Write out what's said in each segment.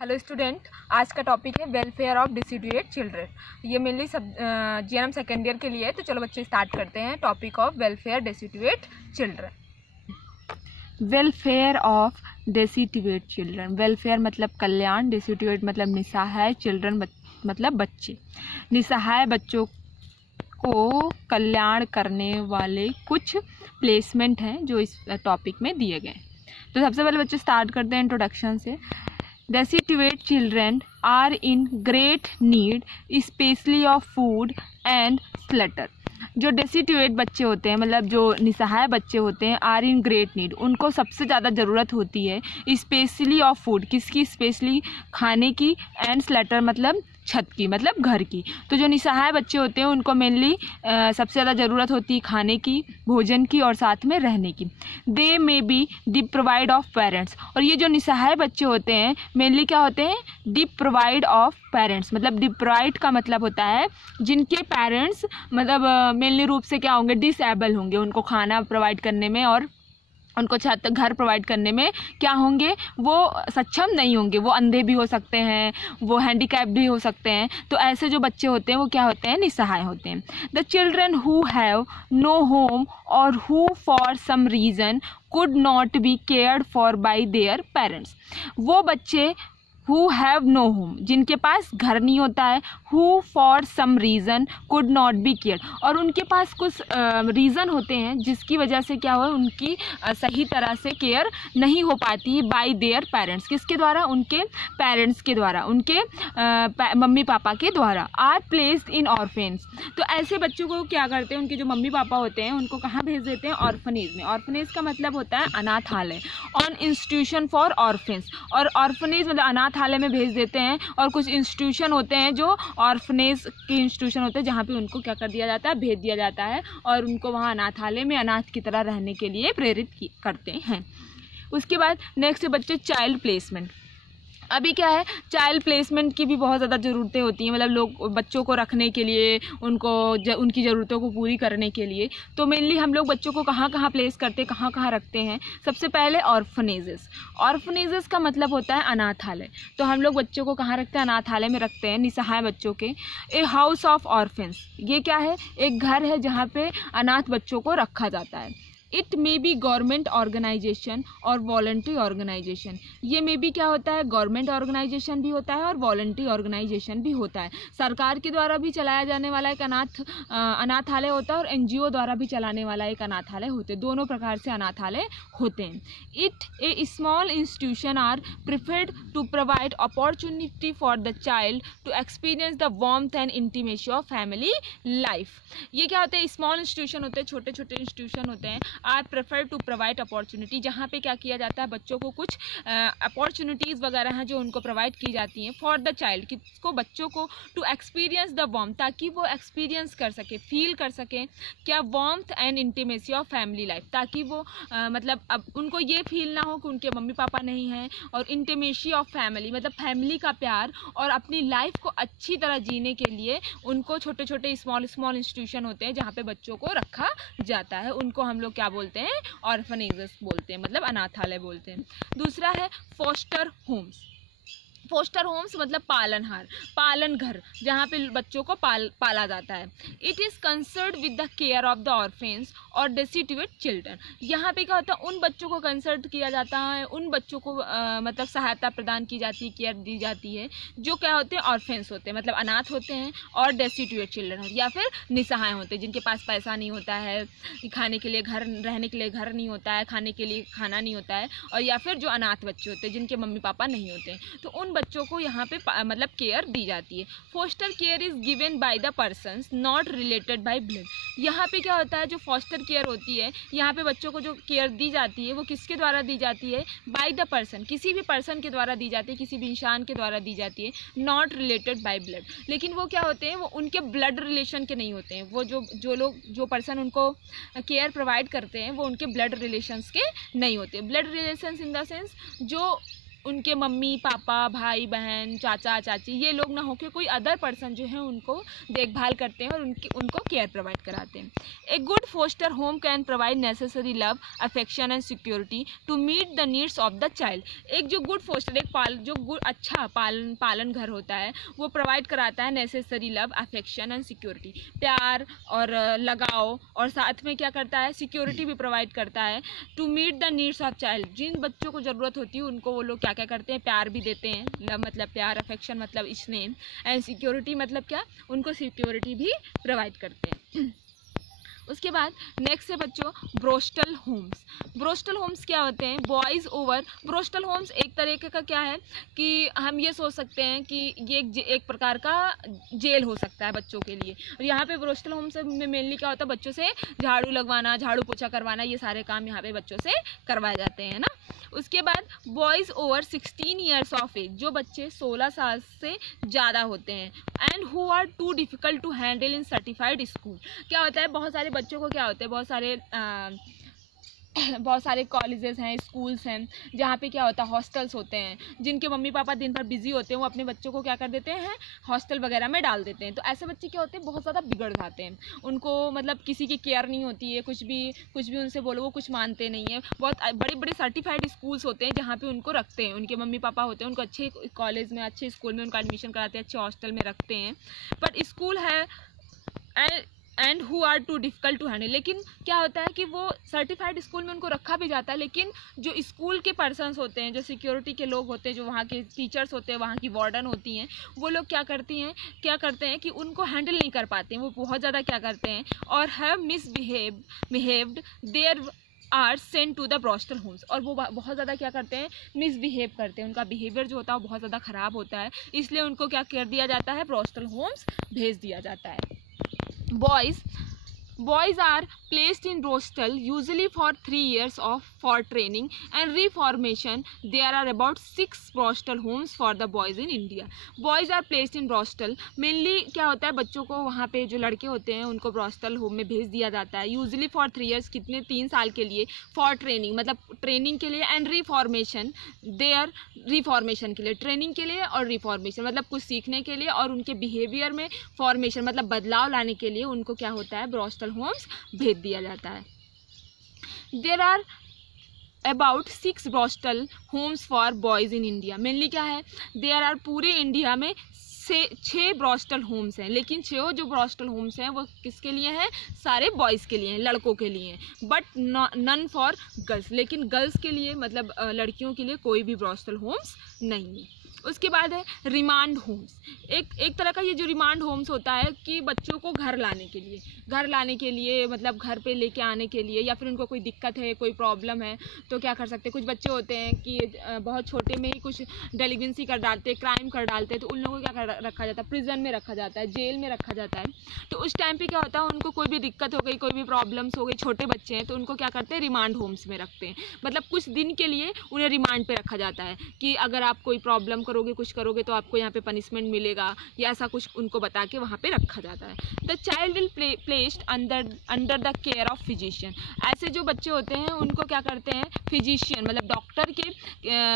Hello student, आज का topic है वेलफेयर ऑफ डिसिड्यूएट चिल्ड्रन। ये मेनली सब जीएनएम सेकेंड ईयर के लिए है। तो चलो बच्चे स्टार्ट करते हैं topic of welfare destitute children. Welfare of destitute children. Welfare मतलब कल्याण, डिसिट्यूएट मतलब निसहाय, चिल्ड्रन मतलब बच्चे। निसहाय बच्चों को कल्याण करने वाले कुछ प्लेसमेंट हैं जो इस टॉपिक में दिए गए। तो सबसे पहले बच्चे स्टार्ट करते हैं इंट्रोडक्शन से। Destitute children are in great need, especially of food and shelter. जो डेसिट्यूएट बच्चे होते हैं, मतलब जो निसहाय बच्चे होते हैं, आर इन ग्रेट नीड, उनको सबसे ज़्यादा ज़रूरत होती है स्पेशली ऑफ फूड, किसकी? स्पेशली खाने की, एंड स्लेटर मतलब छत की, मतलब घर की। तो जो निसहाय बच्चे होते हैं उनको मेनली सबसे ज़्यादा ज़रूरत होती है खाने की, भोजन की और साथ में रहने की। दे मे बी डिप्रोवाइड ऑफ पेरेंट्स। और ये जो निसहाय बच्चे होते हैं मेनली क्या होते हैं? डिप्रोवाइड ऑफ पेरेंट्स। मतलब डिप्रोवाइड का मतलब होता है जिनके पेरेंट्स मतलब मेनली रूप से क्या होंगे? डिसेबल होंगे, उनको खाना प्रोवाइड करने में और उनको छत घर प्रोवाइड करने में क्या होंगे? वो सक्षम नहीं होंगे। वो अंधे भी हो सकते हैं, वो हैंडीकैप भी हो सकते हैं। तो ऐसे जो बच्चे होते हैं वो क्या होते हैं? निसहाय होते हैं। The children who have no home और who for some reason could not be cared for by their parents. वो बच्चे हु हैव नो होम, जिनके पास घर नहीं होता है, who for some reason could not be care, और उनके पास कुछ रीज़न होते हैं जिसकी वजह से क्या हुआ? उनकी सही तरह से केयर नहीं हो पाती बाय देयर पेरेंट्स। किसके द्वारा? उनके पेरेंट्स के द्वारा, उनके मम्मी पापा के द्वारा। Are placed in orphans. तो ऐसे बच्चों को क्या करते हैं? उनके जो मम्मी पापा होते हैं उनको कहाँ भेज देते हैं? ऑर्फनेज में। ऑर्फनेज का मतलब होता है अनाथालय। ऑन इंस्टीट्यूशन फॉर ऑर्फेन्स, और ऑर्फनेज मतलब अनाथालय में भेज देते हैं। और कुछ इंस्टीट्यूशन होते हैं जो ऑर्फनेज के इंस्टीट्यूशन होते हैं जहाँ पे उनको क्या कर दिया जाता है? भेज दिया जाता है और उनको वहाँ अनाथालय में अनाथ की तरह रहने के लिए प्रेरित करते हैं। उसके बाद नेक्स्ट बच्चे चाइल्ड प्लेसमेंट। अभी क्या है? चाइल्ड प्लेसमेंट की भी बहुत ज़्यादा ज़रूरतें होती हैं, मतलब लोग बच्चों को रखने के लिए, उनको उनकी ज़रूरतों को पूरी करने के लिए। तो मेनली हम लोग बच्चों को कहाँ कहाँ प्लेस करते हैं, कहाँ कहाँ रखते हैं? सबसे पहले ऑर्फनेजेस। ऑर्फनेजेस का मतलब होता है अनाथालय। तो हम लोग बच्चों को कहाँ रखते हैं? अनाथालय में रखते हैं, निसहाय बच्चों के। ए हाउस ऑफ ऑर्फेंस, ये क्या है? एक घर है जहाँ पे अनाथ बच्चों को रखा जाता है। It may be government organisation और वॉलंटरी ऑर्गेनाइजेशन। ये मे बी क्या होता है? गवर्नमेंट ऑर्गेनाइजेशन भी होता है और वॉलंटरी ऑर्गेनाइजेशन भी होता है। सरकार के द्वारा भी चलाया जाने वाला एक अनाथालय होता है और एनजीओ द्वारा भी चलाने वाला एक अनाथालय होते हैं। दोनों प्रकार से अनाथालय होते हैं। It a small institution are preferred to provide opportunity for the child to experience the warmth and intimacy of family life. ये क्या होते हैं? स्मॉल इंस्टीट्यूशन होते हैं, छोटे छोटे इंस्टीट्यूशन होते हैं। Are prefer to provide opportunity, जहाँ पे क्या किया जाता है? बच्चों को कुछ अपॉर्चुनिटीज़ वगैरह हैं जो उनको प्रोवाइड की जाती हैं फॉर द चाइल्ड, किसको? बच्चों को। टू एक्सपीरियंस द वार्मथ, ताकि वो एक्सपीरियंस कर सके, फील कर सकें क्या? Warmth and intimacy of family life, ताकि वो मतलब अब उनको ये फील ना हो कि उनके मम्मी पापा नहीं हैं। और इंटीमेसी ऑफ फैमिली मतलब फैमिली का प्यार, और अपनी लाइफ को अच्छी तरह जीने के लिए उनको छोटे छोटे स्मॉल इंस्टीट्यूशन होते हैं जहाँ पे बच्चों को रखा जाता है। उनको हम लोग क्या बोलते हैं? ऑर्फनेजेस बोलते हैं, मतलब अनाथालय बोलते हैं। दूसरा है फोस्टर होम्स। फोस्टर होम्स मतलब पालनहार, पालन घर, जहाँ पे बच्चों को पाला जाता है। It is concern with the care of the orphans और डेसिट्यूएट चिल्ड्रन। यहाँ पे क्या होता है? उन बच्चों को कंसर्न किया जाता है, उन बच्चों को मतलब सहायता प्रदान की जाती है, केयर दी जाती है, जो क्या होते हैं? ऑर्फेन्स होते हैं, मतलब अनाथ होते हैं, और डेसिट्यूएट चिल्ड्रन या फिर निसहाय होते हैं, जिनके पास पैसा नहीं होता है, खाने के लिए घर, रहने के लिए घर नहीं होता है, खाने के लिए खाना नहीं होता है, और या फिर जो अनाथ बच्चे होते हैं जिनके मम्मी पापा नहीं होते हैं। तो उन बच्चों को यहाँ पे मतलब केयर दी जाती है। Foster care is given by the persons not related by blood. यहाँ पे क्या होता है? जो फोस्टर केयर होती है, यहाँ पे बच्चों को जो केयर दी जाती है वो किसके द्वारा दी जाती है? बाय द पर्सन, किसी भी पर्सन के द्वारा दी जाती है, किसी भी इंसान के द्वारा दी जाती है। नॉट रिलेटेड बाय ब्लड, लेकिन वो क्या होते हैं? वो उनके ब्लड रिलेशन के नहीं होते हैं। वो जो पर्सन उनको केयर प्रोवाइड करते हैं वो उनके ब्लड रिलेशंस के नहीं होते। Blood relations in the sense जो उनके मम्मी पापा, भाई बहन, चाचा चाची ये लोग ना होकर कोई अदर पर्सन जो है उनको देखभाल करते हैं और उनको केयर प्रोवाइड कराते हैं। A good foster home can provide necessary love, affection and security to meet the needs of the child. एक जो गुड फोस्टर, एक अच्छा पालन घर होता है वो प्रोवाइड कराता है necessary love, affection and security, प्यार और लगाव, और साथ में क्या करता है, सिक्योरिटी भी प्रोवाइड करता है to meet the needs of child. जिन बच्चों को ज़रूरत होती है उनको वो लोग क्या क्या करते हैं, प्यार भी देते हैं। लव मतलब प्यार, अफेक्शन मतलब स्नेह, एंड सिक्योरिटी मतलब क्या, उनको सिक्योरिटी भी प्रोवाइड करते हैं। उसके बाद नेक्स्ट है बच्चों ब्रोस्टल होम्स। ब्रोस्टल होम्स क्या होते हैं, बॉयज़ ओवर। ब्रोस्टल होम्स एक तरीके का क्या है कि हम ये सोच सकते हैं कि ये एक प्रकार का जेल हो सकता है बच्चों के लिए। और यहाँ पे ब्रोस्टल होम्स में मेनली क्या होता है, बच्चों से झाड़ू लगवाना, झाड़ू पोछा करवाना, ये सारे काम यहाँ पे बच्चों से करवाए जाते हैं ना। उसके बाद boys over 16 years of age, जो बच्चे 16 साल से ज़्यादा होते हैं, and who are too difficult to handle in certified school. क्या होता है, बहुत सारे बच्चों को क्या होता है, बहुत सारे कॉलेजेस हैं, स्कूल्स हैं, जहाँ पे क्या होता है, हॉस्टल्स होते हैं। जिनके मम्मी पापा दिन भर बिजी होते हैं वो अपने बच्चों को क्या कर देते हैं, हॉस्टल वगैरह में डाल देते हैं। तो ऐसे बच्चे क्या होते हैं, बहुत ज़्यादा बिगड़ जाते हैं। उनको मतलब किसी की केयर नहीं होती है, कुछ भी उनसे बोलो वो कुछ मानते नहीं है। बहुत बड़े बड़े सर्टिफाइड स्कूल्स होते हैं जहाँ पे उनको रखते हैं, उनके मम्मी पापा होते हैं, उनको अच्छे कॉलेज में, अच्छे स्कूल में उनका एडमिशन कराते हैं, अच्छे हॉस्टल में रखते हैं। बट स्कूल है and who are too difficult to handle. लेकिन क्या होता है कि वो सर्टिफाइड स्कूल में उनको रखा भी जाता है, लेकिन जो स्कूल के पर्सन्स होते हैं, जो सिक्योरिटी के लोग होते हैं, जो वहाँ के टीचर्स होते हैं, वहाँ की वार्डन होती हैं, वो लोग क्या करते हैं कि उनको हैंडल नहीं कर पाते हैं। वो बहुत ज़्यादा क्या करते हैं और have misbehaved there are sent to the borstal homes. और वो बहुत ज़्यादा क्या करते हैं, मिसबिहेव करते हैं। उनका बिहेवियर जो होता है वो बहुत ज़्यादा ख़राब होता है, इसलिए उनको क्या कर दिया जाता है, ब्रोस्टल होम्स भेज दिया जाता है। Boys are placed in Brostal usually for 3 years for training and reformation. There are about 6 Brostal homes for the boys in India. Boys are placed in Brostal. Mainly क्या होता है, बच्चों को वहाँ पे जो लड़के होते हैं उनको ब्रोस्टल होम में भेज दिया जाता है। यूजली फॉर 3 years, कितने, 3 साल के लिए। फॉर ट्रेनिंग मतलब ट्रेनिंग के लिए, एंड रिफॉर्मेशन, देयर रिफॉर्मेशन के लिए, ट्रेनिंग के लिए, और रिफॉर्मेशन मतलब कुछ सीखने के लिए, और उनके बिहेवियर में फॉर्मेशन मतलब बदलाव लाने के लिए उनको क्या होता है, ब्रोस्टल होम्स भेज दिया जाता है। There are about 6 borstal homes for boys in India. Mainly क्या है, देयर आर पूरे इंडिया में 6 ब्रोस्टल होम्स हैं, लेकिन 6 जो ब्रोस्टल होम्स हैं वो किसके लिए हैं, सारे बॉयज़ के लिए हैं, लड़कों के लिए हैं। बट नन फॉर गर्ल्स, लेकिन गर्ल्स के लिए मतलब लड़कियों के लिए कोई भी ब्रोस्टल होम्स नहीं है। उसके बाद है रिमांड होम्स। एक तरह का ये जो रिमांड होम्स होता है कि बच्चों को घर लाने के लिए मतलब घर पे लेके आने के लिए, या फिर उनको कोई दिक्कत है, कोई प्रॉब्लम है तो क्या कर सकते हैं। कुछ बच्चे होते हैं कि बहुत छोटे में ही कुछ डेलिवेंसी कर डालते हैं, क्राइम कर डालते हैं, तो उन लोगों को क्या रखा जाता है, प्रिजन में रखा जाता है, जेल में रखा जाता है। तो उस टाइम पे क्या होता है, उनको कोई भी दिक्कत हो गई, कोई भी प्रॉब्लम्स हो गई, छोटे बच्चे हैं तो उनको क्या करते हैं, रिमांड होम्स में रखते हैं। मतलब कुछ दिन के लिए उन्हें रिमांड पे रखा जाता है कि अगर आप कोई प्रॉब्लम करोगे, कुछ करोगे तो आपको यहाँ पे पनिशमेंट मिलेगा, या ऐसा कुछ उनको बता के वहाँ पे रखा जाता है। The child will placed under the care of physician. ऐसे जो बच्चे होते हैं उनको क्या करते हैं, फिजिशियन मतलब डॉक्टर के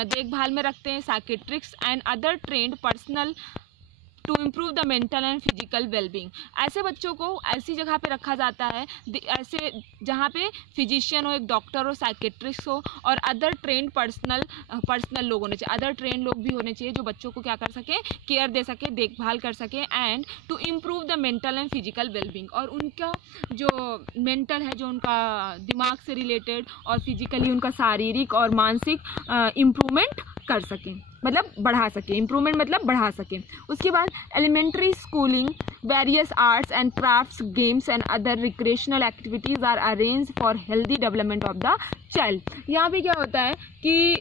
देखभाल में रखते हैं, psychiatrics and other trained personnel to improve the mental and physical wellbeing. ऐसे बच्चों को ऐसी जगह पे रखा जाता है, ऐसे जहाँ पे फिजिशियन हो, एक डॉक्टर हो, साइकेट्रिस्ट हो, और अदर ट्रेंड पर्सनल लोग होने चाहिए, अदर ट्रेंड लोग भी होने चाहिए जो बच्चों को क्या कर सके, केयर दे सके, देखभाल कर सके, and to improve the mental and physical wellbeing. और उनका जो मेंटल है, जो उनका दिमाग से रिलेटेड, और फिजिकली उनका शारीरिक और मानसिक इम्प्रूवमेंट कर सकें, मतलब बढ़ा सके, इम्प्रूवमेंट मतलब बढ़ा सके। उसके बाद elementary schooling, various arts and crafts, games and other recreational activities are arrange for healthy development of the child. यहाँ पे क्या होता है कि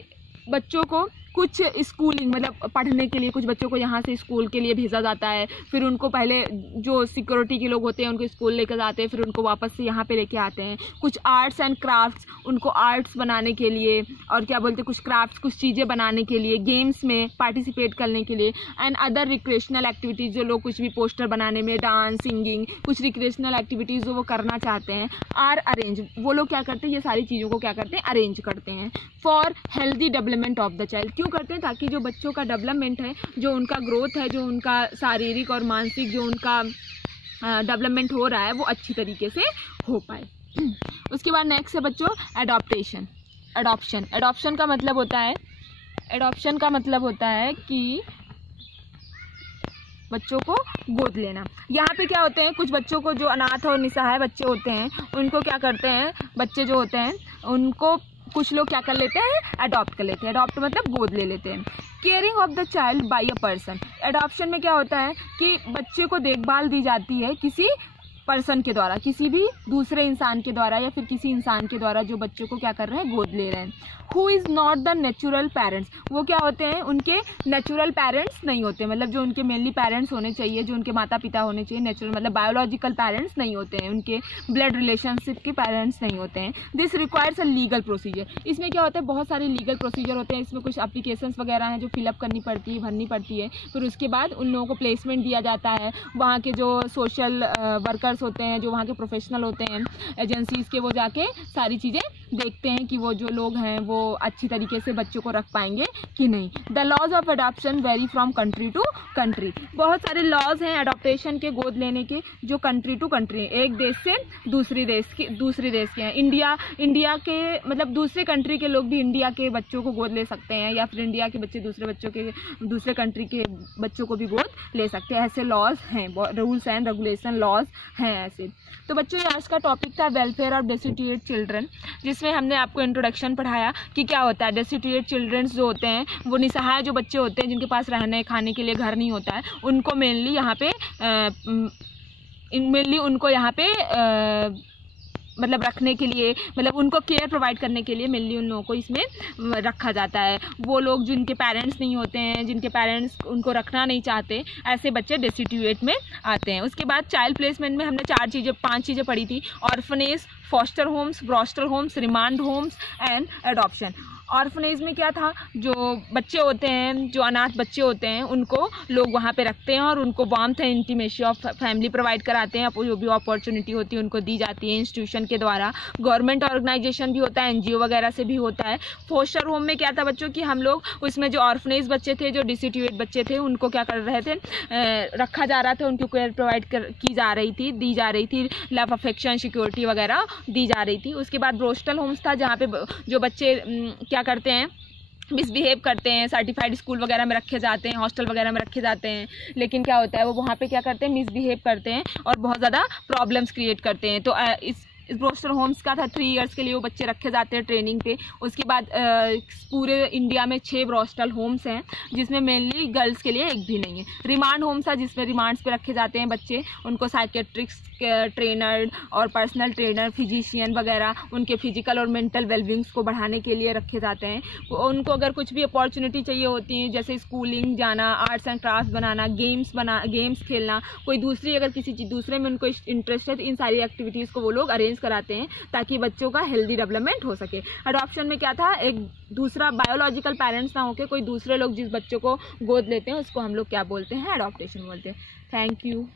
बच्चों को कुछ स्कूलिंग मतलब पढ़ने के लिए, कुछ बच्चों को यहाँ से स्कूल के लिए भेजा जाता है, फिर उनको पहले जो सिक्योरिटी के लोग होते हैं उनको स्कूल लेकर जाते हैं, फिर उनको वापस से यहाँ पे लेके आते हैं। कुछ आर्ट्स एंड क्राफ्ट्स, उनको आर्ट्स बनाने के लिए, और क्या बोलते हैं, कुछ क्राफ्ट्स, कुछ चीज़ें बनाने के लिए, गेम्स में पार्टिसिपेट करने के लिए, एंड अदर रिक्रिएशनल एक्टिविटीज़, जो लोग कुछ भी पोस्टर बनाने में, डांस, सिंगिंग, कुछ रिक्रिएशनल एक्टिविटीज़ जो वो करना चाहते हैं, आर अरेंज। वो लोग क्या करते हैं, ये सारी चीज़ों को क्या करते हैं, अरेंज करते हैं for healthy development of the child. क्यों करते हैं? ताकि जो बच्चों का डेवलपमेंट है, जो उनका ग्रोथ है, जो उनका शारीरिक और मानसिक जो उनका डेवलपमेंट हो रहा है वो अच्छी तरीके से हो पाए। उसके बाद नेक्स्ट है बच्चों एडॉप्टेशन। एडॉप्शन का मतलब होता है कि बच्चों को गोद लेना। यहाँ पे क्या होते हैं, कुछ बच्चों को जो अनाथ और निसहाय बच्चे होते हैं उनको क्या करते हैं, बच्चे जो होते हैं उनको कुछ लोग क्या कर लेते हैं, अडॉप्ट कर लेते हैं। अडॉप्ट मतलब गोद ले लेते हैं। Caring of the child by a person. Adoption में क्या होता है कि बच्चे को देखभाल दी जाती है किसी पर्सन के द्वारा, किसी भी दूसरे इंसान के द्वारा या फिर किसी इंसान के द्वारा जो बच्चों को क्या कर रहे हैं, गोद ले रहे हैं। Who is not the natural parents. वो क्या होते हैं, उनके नेचुरल पेरेंट्स नहीं होते, मतलब जो उनके मेनली पेरेंट्स होने चाहिए, जो उनके माता पिता होने चाहिए, नेचुरल मतलब बायोलॉजिकल पेरेंट्स नहीं होते हैं, उनके ब्लड रिलेशनशिप के पेरेंट्स नहीं होते हैं। This requires a legal procedure. इसमें क्या होता है, बहुत सारे लीगल प्रोसीजर होते हैं। इसमें कुछ एप्लीकेशंस वगैरह हैं जो फिलअप करनी पड़ती है, भरनी पड़ती है। फिर उसके बाद उन लोगों को प्लेसमेंट दिया जाता है। वहाँ के जो सोशल वर्कर्स होते हैं, जो वहाँ के प्रोफेशनल होते हैं एजेंसीज़ के, वो जाके सारी चीज़ें देखते हैं कि वो जो लोग हैं वो अच्छी तरीके से बच्चों को रख पाएंगे कि नहीं। The laws of adoption vary from country to country. बहुत सारे लॉज हैं अडॉप्टेशन के, गोद लेने के, जो कंट्री टू कंट्री, एक देश से दूसरे देश के हैं। इंडिया के मतलब दूसरे कंट्री के लोग भी इंडिया के बच्चों को गोद ले सकते हैं, या फिर इंडिया के बच्चे दूसरे कंट्री के बच्चों को भी गोद ले सकते हैं। ऐसे लॉज हैं, रूल्स एंड रेगुलेशन लॉज हैं ऐसे। तो बच्चों ये आज का टॉपिक था वेलफेयर ऑफ डेस्टिट्यूट चिल्ड्रन, जिसमें हमने आपको इंट्रोडक्शन पढ़ाया कि क्या होता है। डेस्टिट्यूट चिल्ड्रंस जो होते हैं वो निसहाय जो बच्चे होते हैं जिनके पास रहने खाने के लिए घर नहीं होता है, उनको मेनली यहाँ पे मतलब रखने के लिए, मतलब उनको केयर प्रोवाइड करने के लिए मेनली उन लोगों को इसमें रखा जाता है। वो लोग जिनके पेरेंट्स नहीं होते हैं, जिनके पेरेंट्स उनको रखना नहीं चाहते, ऐसे बच्चे डेस्टिट्यूट में आते हैं। उसके बाद चाइल्ड प्लेसमेंट में हमने 5 चीज़ें पढ़ी थी। Orphanage, foster homes, borstal homes, remand homes and adoption. Orphanage में क्या था, जो बच्चे होते हैं, जो अनाथ बच्चे होते हैं, उनको लोग वहाँ पे रखते हैं और उनको warmth and intimacy of family provide कराते हैं। जो भी अपॉर्चुनिटी होती है उनको दी जाती है इंस्टीट्यूशन के द्वारा। गवर्नमेंट ऑर्गेनाइजेशन भी होता है, एनजीओ वगैरह से भी होता है। फोस्टर होम में क्या था बच्चों कि हम लोग उसमें जो ऑर्फनेज बच्चे थे, जो डेस्टिट्यूट बच्चे थे, उनको क्या कर रहे थे, रखा जा रहा था, उनको केयर प्रोवाइड की जा रही थी, दी जा रही थी, लव अफेक्शन सिक्योरिटी वगैरह दी जा रही थी। उसके बाद ब्रोस्टल होम्स था, जहाँ पे जो बच्चे क्या करते हैं, मिसबिहेव करते हैं, सर्टिफाइड स्कूल वगैरह में रखे जाते हैं, हॉस्टल वगैरह में रखे जाते हैं, लेकिन क्या होता है वो वहाँ पे क्या करते हैं, मिसबिहेव करते हैं और बहुत ज़्यादा प्रॉब्लम्स क्रिएट करते हैं। तो इस ब्रोस्टर होम्स का था 3 इयर्स के लिए वो बच्चे रखे जाते हैं ट्रेनिंग पे। उसके बाद पूरे इंडिया में 6 ब्रोस्टल होम्स हैं, जिसमें मेनली गर्ल्स के लिए एक भी नहीं है। रिमांड होम्स था, जिसमें रिमांड्स पे रखे जाते हैं बच्चे, उनको साइकेट्रिक्स ट्रेनर और पर्सनल ट्रेनर, फिजिशियन वगैरह उनके फिजिकल और मेंटल वेलबींग्स को बढ़ाने के लिए रखे जाते हैं। उनको अगर कुछ भी अपॉर्चुनिटी चाहिए होती है, जैसे स्कूलिंग जाना, arts and craft banana, games खेलना, कोई दूसरी अगर किसी चीज़ दूसरे में उनको इंटरेस्ट है, तो इन सारी एक्टिविटीज़ को वो लोग अरेंज कराते हैं ताकि बच्चों का हेल्दी डेवलपमेंट हो सके। अडॉप्शन में क्या था, एक दूसरा बायोलॉजिकल पेरेंट्स ना होकर कोई दूसरे लोग जिस बच्चों को गोद लेते हैं उसको हम लोग क्या बोलते हैं, अडॉप्टेशन बोलते हैं। Thank you.